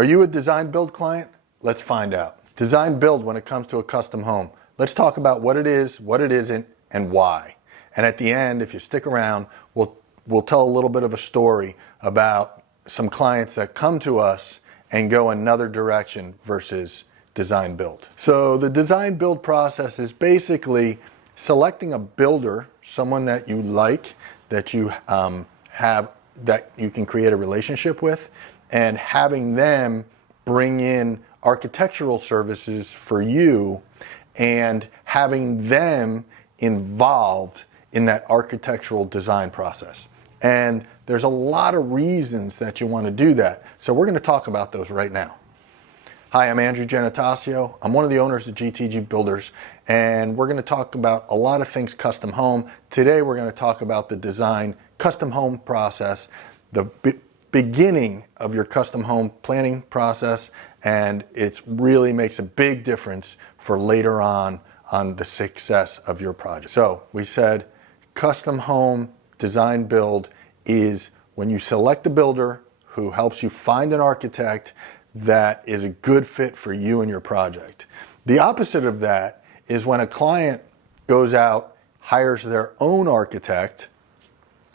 Are you a design build client? Let's find out. Design build when it comes to a custom home. Let's talk about what it is, what it isn't, and why. And at the end, if you stick around, we'll tell a little bit of a story about some clients that come to us and go another direction versus design build. So the design build process is basically selecting a builder, someone that you like, that you that you can create a relationship with, and having them bring in architectural services for you and having them involved in that architectural design process. And there's a lot of reasons that you want to do that. So we're going to talk about those right now. Hi, I'm Andrew Genatasio. I'm one of the owners of GTG Builders, and we're going to talk about a lot of things custom home. Today we're going to talk about the design custom home process, the beginning of your custom home planning process, and it really makes a big difference for later on the success of your project. So we said custom home design build is when you select a builder who helps you find an architect that is a good fit for you and your project. The opposite of that is when a client goes out, hires their own architect,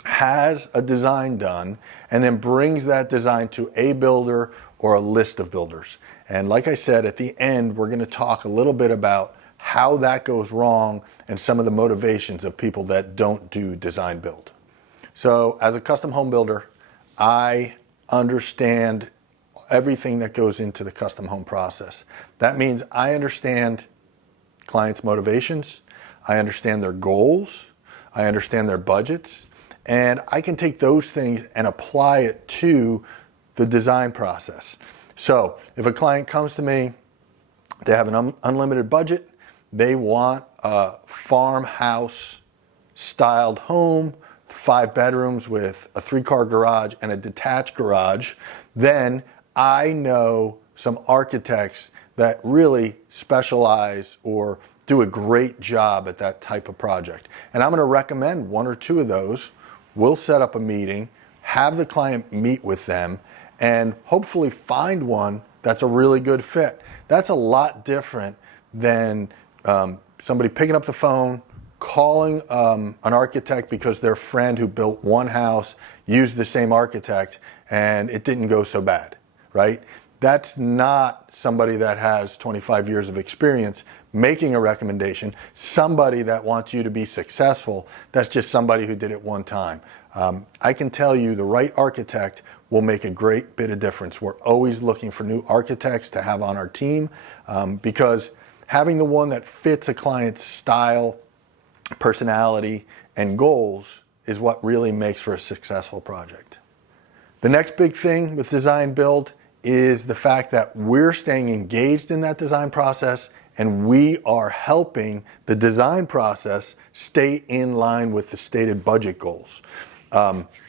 has a design done, and then brings that design to a builder or a list of builders. And like I said, at the end, we're going to talk a little bit about how that goes wrong and some of the motivations of people that don't do design build. So as a custom home builder, I understand everything that goes into the custom home process. That means I understand clients' motivations, I understand their goals, I understand their budgets, and I can take those things and apply it to the design process. So if a client comes to me, they have an unlimited budget, they want a farmhouse styled home, 5 bedrooms with a 3-car garage and a detached garage, then I know some architects that really specialize or do a great job at that type of project. And I'm going to recommend 1 or 2 of those. We'll set up a meeting, have the client meet with them, and hopefully find one that's a really good fit. That's a lot different than somebody picking up the phone, calling an architect because their friend who built one house used the same architect and it didn't go so bad, right? That's not somebody that has 25 years of experience making a recommendation, somebody that wants you to be successful. That's just somebody who did it one time. I can tell you the right architect will make a great bit of difference. We're always looking for new architects to have on our team because having the one that fits a client's style, personality, and goals is what really makes for a successful project. The next big thing with design build is the fact that we're staying engaged in that design process and we are helping the design process stay in line with the stated budget goals.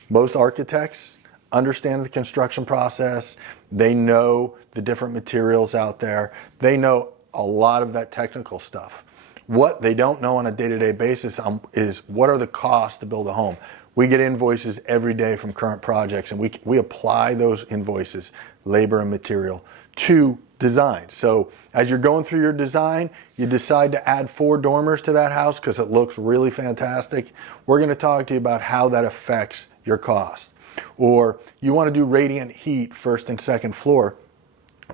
Most architects understand the construction process. They know the different materials out there. They know a lot of that technical stuff. What they don't know on a day-to-day basis is what are the costs to build a home. We get invoices every day from current projects and we apply those invoices, labor and material, to design. So as you're going through your design, you decide to add 4 dormers to that house because it looks really fantastic. We're going to talk to you about how that affects your cost. Or you want to do radiant heat first and second floor.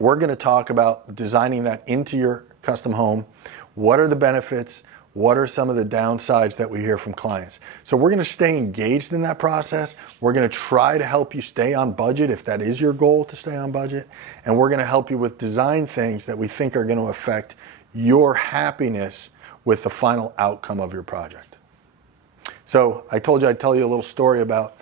We're going to talk about designing that into your custom home. What are the benefits? What are some of the downsides that we hear from clients? So we're going to stay engaged in that process. We're going to try to help you stay on budget if that is your goal, to stay on budget. And we're going to help you with design things that we think are going to affect your happiness with the final outcome of your project. So I told you I'd tell you a little story about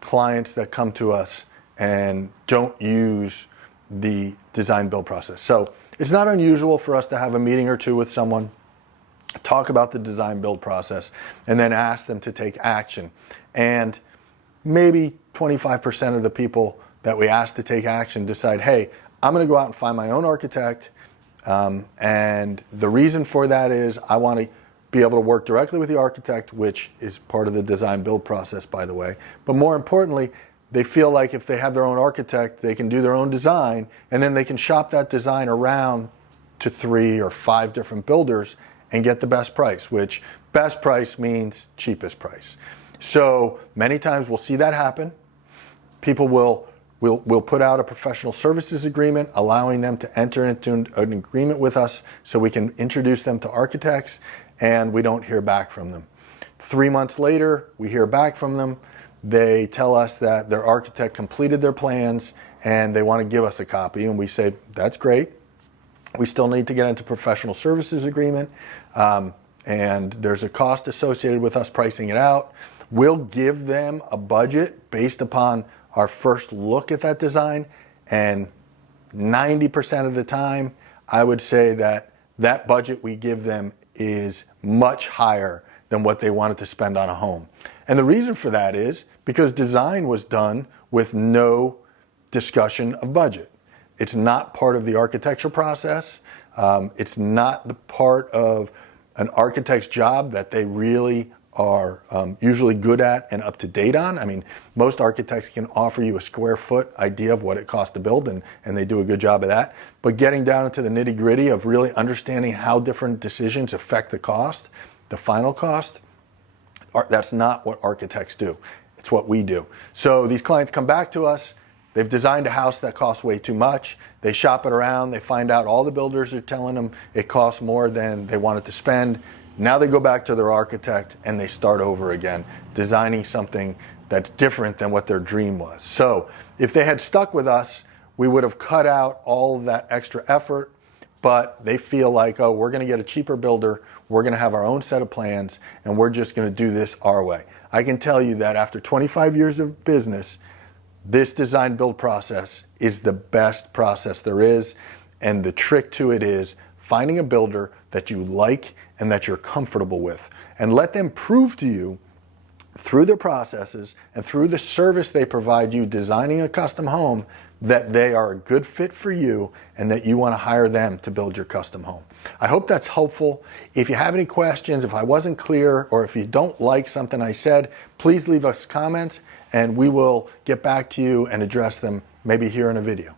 clients that come to us and don't use the design build process. So it's not unusual for us to have a meeting or 2 with someone, talk about the design build process, and then ask them to take action. And maybe 25% of the people that we ask to take action decide, hey, I'm going to go out and find my own architect. And the reason for that is I want to be able to work directly with the architect, which is part of the design build process, by the way. But more importantly, they feel like if they have their own architect, they can do their own design, and then they can shop that design around to 3 or 5 different builders and get the best price, which best price means cheapest price. So many times we'll see that happen. People will put out a professional services agreement, allowing them to enter into an agreement with us so we can introduce them to architects, and we don't hear back from them. 3 months later, we hear back from them. They tell us that their architect completed their plans and they want to give us a copy, and we say, that's great. We still need to get into professional services agreement, and there's a cost associated with us pricing it out. We'll give them a budget based upon our first look at that design, and 90% of the time, I would say that that budget we give them is much higher than what they wanted to spend on a home. And the reason for that is because design was done with no discussion of budget. It's not part of the architecture process. It's not the part of an architect's job that they really are usually good at and up to date on. I mean, most architects can offer you a square foot idea of what it costs to build, and they do a good job of that. But getting down into the nitty gritty of really understanding how different decisions affect the cost, the final cost, that's not what architects do. It's what we do. So these clients come back to us. They've designed a house that costs way too much. They shop it around. They find out all the builders are telling them it costs more than they wanted to spend. Now they go back to their architect and they start over again, designing something that's different than what their dream was. So if they had stuck with us, we would have cut out all of that extra effort, but they feel like, oh, we're going to get a cheaper builder. We're going to have our own set of plans, and we're just going to do this our way. I can tell you that after 25 years of business, this design build process is the best process there is, and the trick to it is finding a builder that you like and that you're comfortable with, and let them prove to you through their processes and through the service they provide you designing a custom home that they are a good fit for you and that you want to hire them to build your custom home. I hope that's helpful. If you have any questions, if I wasn't clear, or if you don't like something I said, please leave us comments and we will get back to you and address them maybe here in a video.